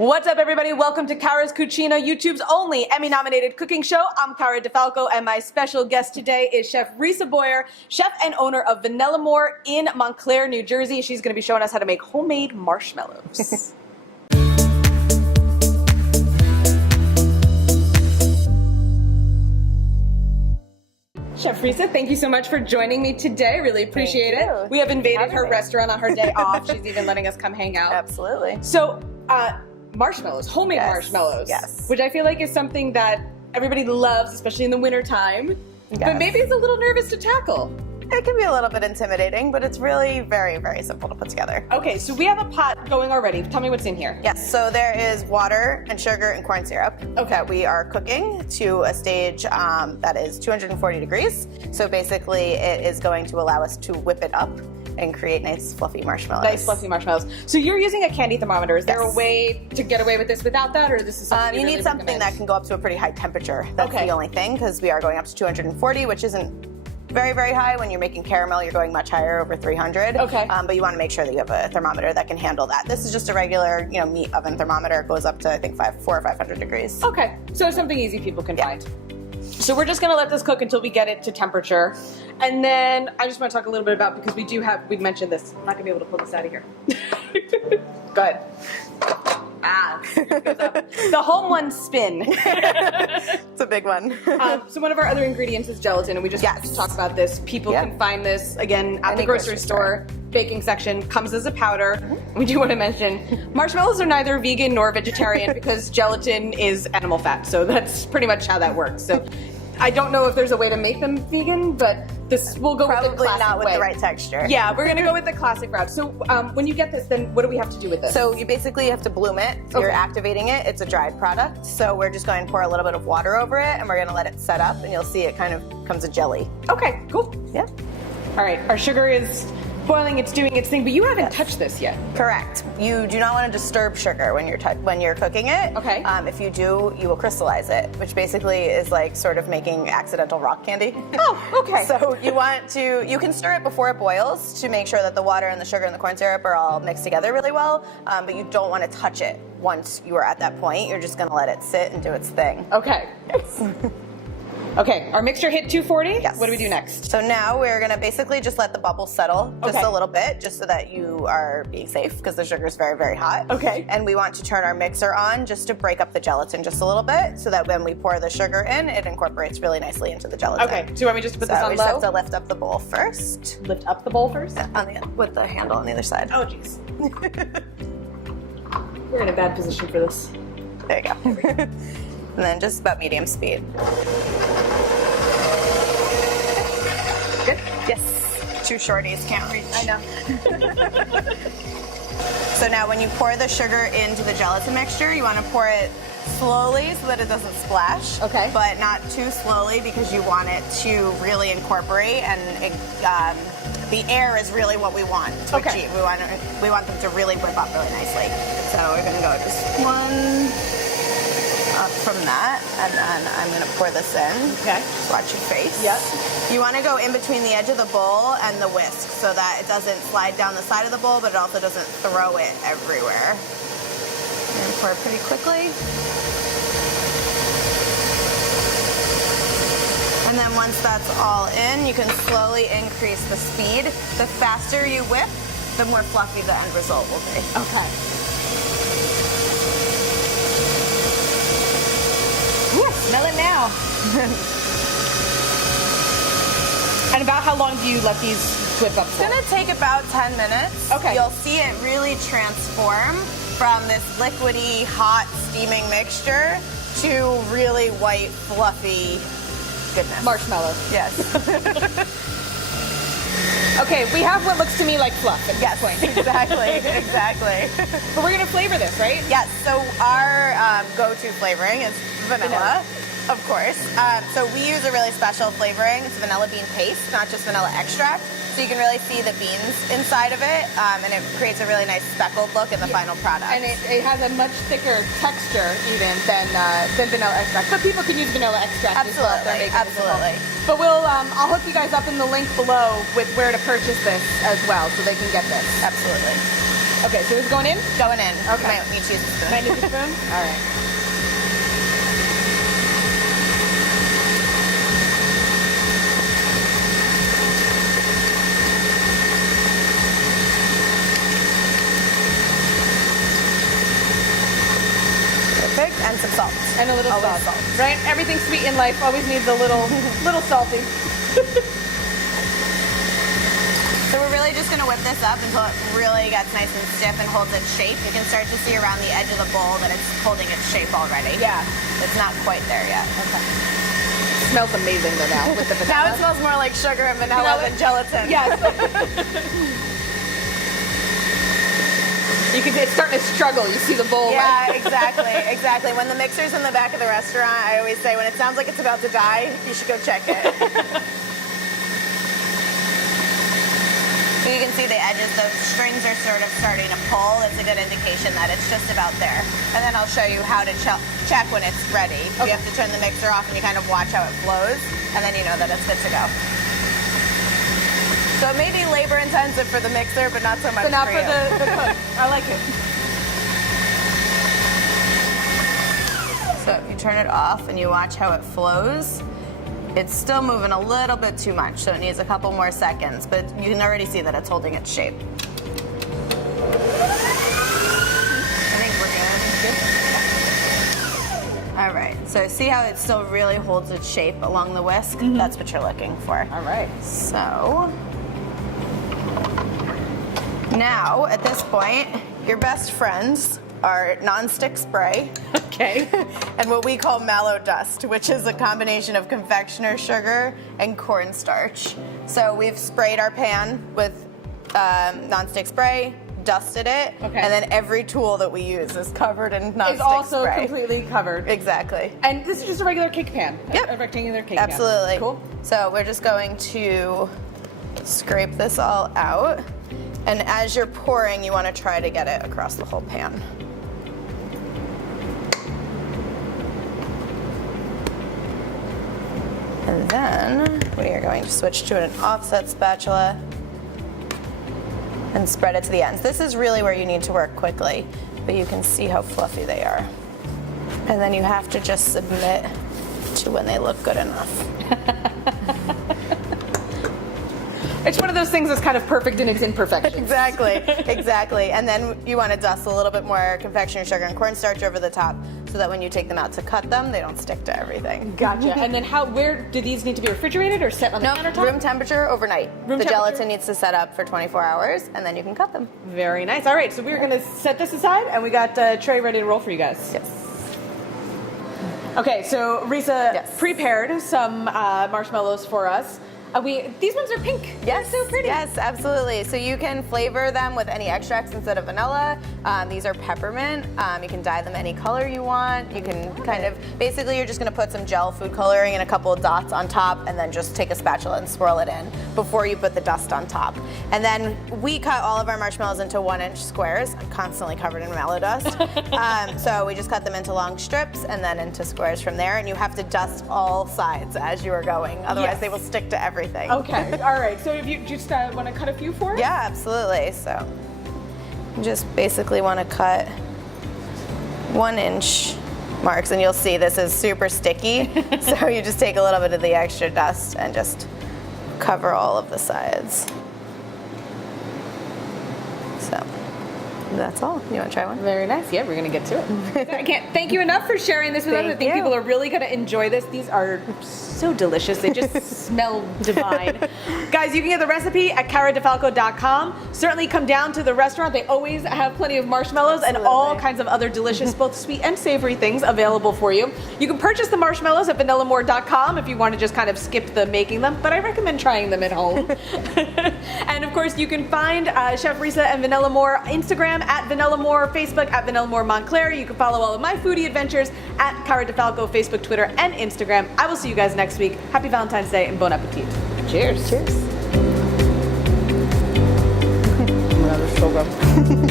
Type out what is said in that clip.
What's up, everybody? Welcome to Cara's Cucina, YouTube's only Emmy-nominated cooking show. I'm Cara Di Falco, and my special guest today is Chef Risa Boyer, chef and owner of Vanillamore in Montclair, New Jersey. She's going to be showing us how to make homemade marshmallows. Chef Risa, thank you so much for joining me today. Really appreciate it. We have invaded her restaurant on her day off. She's even letting us come hang out. Absolutely. So, marshmallows, homemade marshmallows. Yes. Which I feel like is something that everybody loves, especially in the wintertime. Yes. But maybe it's a little nervous to tackle. It can be a little bit intimidating, but it's really very, very simple to put together. Okay, so we have a pot going already. Tell me what's in here. Yes, so there is water and sugar and corn syrup that we are cooking to a stage that is 240 degrees. So basically it is going to allow us to whip it up and create nice fluffy marshmallows. Nice fluffy marshmallows. So you're using a candy thermometer. Is there a way to get away with this without that, or this is something you really need something recommend? that can go up to a pretty high temperature. That's the only thing, because we are going up to 240, which isn't very, very high. When you're making caramel, you're going much higher, over 300. Okay. But you want to make sure that you have a thermometer that can handle that. This is just a regular, meat oven thermometer. It goes up to, I think, 400 or 500 degrees. Okay, so something easy people can find. So we're just gonna let this cook until we get it to temperature. And then I just want to talk a little bit about, because we've mentioned this. I'm not gonna be able to pull this out of here. Go ahead. It goes up. The home one spin. It's a big one. So one of our other ingredients is gelatin, and we just have to talk about this. People can find this, again, at the grocery store. Baking section, comes as a powder. We do want to mention, marshmallows are neither vegan nor vegetarian because gelatin is animal fat. So that's pretty much how that works. So I don't know if there's a way to make them vegan, but this will go with the classic not with way. the right texture. Yeah, we're gonna go with the classic route. So when you get this, then what do we have to do with this? So you basically have to bloom it. You're activating it. It's a dried product. So we're just going to pour a little bit of water over it, and we're gonna let it set up, and you'll see it kind of becomes a jelly. Okay, cool. Yeah. All right, our sugar is boiling, it's doing its thing, but you haven't touched this yet. Correct. You do not want to disturb sugar when you're cooking it. Okay. If you do, you will crystallize it, which basically is like sort of making accidental rock candy. Oh, okay. So you can stir it before it boils to make sure that the water and the sugar and the corn syrup are all mixed together really well, but you don't want to touch it once you are at that point. You're just going to let it sit and do its thing. Okay. Okay, our mixture hit 240. Yes. What do we do next? So now we're gonna basically just let the bubbles settle just a little bit, just so that you are being safe, because the sugar is very, very hot. Okay. And we want to turn our mixer on just to break up the gelatin just a little bit, so that when we pour the sugar in, it incorporates really nicely into the gelatin. Okay, so you want me just to put this on we low? just have to lift up the bowl first. Lift up the bowl first? With the handle on the other side. Oh, jeez. We're in a bad position for this. There you go. And then just about medium speed. Good? Yes. Two shorties can't reach. I know. So now when you pour the sugar into the gelatin mixture, you want to pour it slowly so that it doesn't splash. Okay. But not too slowly, because you want it to really incorporate, and the air is really what we want to achieve. We want them to really whip up really nicely. So we're going to go just one up from that, and then I'm going to pour this in. Okay. Just watch your face. Yep. You want to go in between the edge of the bowl and the whisk, so that it doesn't slide down the side of the bowl, but it also doesn't throw it everywhere. And pour pretty quickly. And then once that's all in, you can slowly increase the speed. The faster you whip, the more fluffy the end result will be. Okay. Ooh, smell it now. And about how long do you let these whip up for? It's gonna take about 10 minutes. Okay. You'll see it really transform from this liquidy, hot, steaming mixture to really white, fluffy goodness. Marshmallow. Yes. Okay, we have what looks to me like fluff at this point. Exactly. But we're gonna flavor this, right? Yes, so our go-to flavoring is vanilla. Of course. So we use a really special flavoring. It's vanilla bean paste, not just vanilla extract. So you can really see the beans inside of it, and it creates a really nice speckled look in the final product. And it has a much thicker texture even than vanilla extract. But people can use vanilla extract as well if they're making this at home. But I'll hook you guys up in the link below with where to purchase this as well, so they can get this. Absolutely. Okay, so it's going in? Going in. Okay. You might need to use a spoon. Might use a spoon? All right. Perfect, and some salt. And a little Always salt. Right? Everything sweet in life always needs a little salty. So we're really just going to whip this up until it really gets nice and stiff and holds its shape. You can start to see around the edge of the bowl that it's holding its shape already. Yeah. It's not quite there yet. Okay. It smells amazing though now with the vanilla. Now it smells more like sugar and vanilla than gelatin. Yes. You can see it's starting to struggle. You see the bowl. Yeah, exactly, exactly. When the mixer's in the back of the restaurant, I always say when it sounds like it's about to die, you should go check it. You can see the edges, the strings are sort of starting to pull. It's a good indication that it's just about there. And then I'll show you how to check when it's ready. Okay. You have to turn the mixer off and you kind of watch how it flows, and then you know that it's good to go. So it may be labor intensive for the mixer, but not so much for you. the cook. I like it. So if you turn it off and you watch how it flows, it's still moving a little bit too much, so it needs a couple more seconds, but you can already see that it's holding its shape. I think we're good. All right, so see how it still really holds its shape along the whisk? Mm-hmm. That's what you're looking for. All right. So now, at this point, your best friends are nonstick spray. Okay. And what we call mallow dust, which is a combination of confectioner sugar and cornstarch. So we've sprayed our pan with nonstick spray, dusted it, okay. And then every tool that we use is covered in nonstick spray. It's also completely covered. Exactly. And this is just a regular cake pan. Yep. A rectangular cake Absolutely. pan. Cool. So we're just going to scrape this all out. And as you're pouring, you want to try to get it across the whole pan. And then we are going to switch to an offset spatula and spread it to the ends. This is really where you need to work quickly, but you can see how fluffy they are. And then you have to just submit to when they look good enough. It's one of those things that's kind of perfect in its imperfections. Exactly, exactly. And then you want to dust a little bit more confectioner sugar and cornstarch over the top so that when you take them out to cut them, they don't stick to everything. Gotcha. And then where do these need to be refrigerated or set on the countertop? Room temperature overnight. Room the temperature? gelatin needs to set up for 24 hours, and then you can cut them. Very nice. All right, so we're going to set this aside, and we got a tray ready to roll for you guys. Yes. Okay, so Risa Yes. prepared some marshmallows for us. These ones are pink. Yes, They're so pretty. Yes, absolutely. So you can flavor them with any extracts instead of vanilla. These are peppermint. You can dye them any color you want. You can basically you're just gonna put some gel food coloring and a couple of dots on top, and then just take a spatula and swirl it in before you put the dust on top. And then we cut all of our marshmallows into 1-inch squares. I'm constantly covered in mallow dust. So we just cut them into long strips and then into squares from there. And you have to dust all sides as you are going. Otherwise, they will stick to everything. Okay, all right. So if you just want to cut a few for us? Yeah, absolutely. So you just basically want to cut 1-inch marks, and you'll see this is super sticky. So you just take a little bit of the extra dust and just cover all of the sides. So that's all. You want to try one? Very nice. Yeah, we're going to get to it. I can't thank you enough for sharing this with us. I think people are really going to enjoy this. These are so delicious. They just smell divine. Guys, you can get the recipe at caradifalco.com. Certainly come down to the restaurant. They always have plenty of marshmallows and all kinds of other delicious, both sweet and savory things available for you. You can purchase the marshmallows at vanillamore.com if you want to just kind of skip the making them, but I recommend trying them at home. And of course, you can find Chef Risa and Vanillamore Instagram at Vanillamore, Facebook at Vanillamore Montclair. You can follow all of my foodie adventures at Cara Di Falco, Facebook, Twitter, and Instagram. I will see you guys next week. Happy Valentine's Day and bon appetit. Cheers. Cheers. That is so good.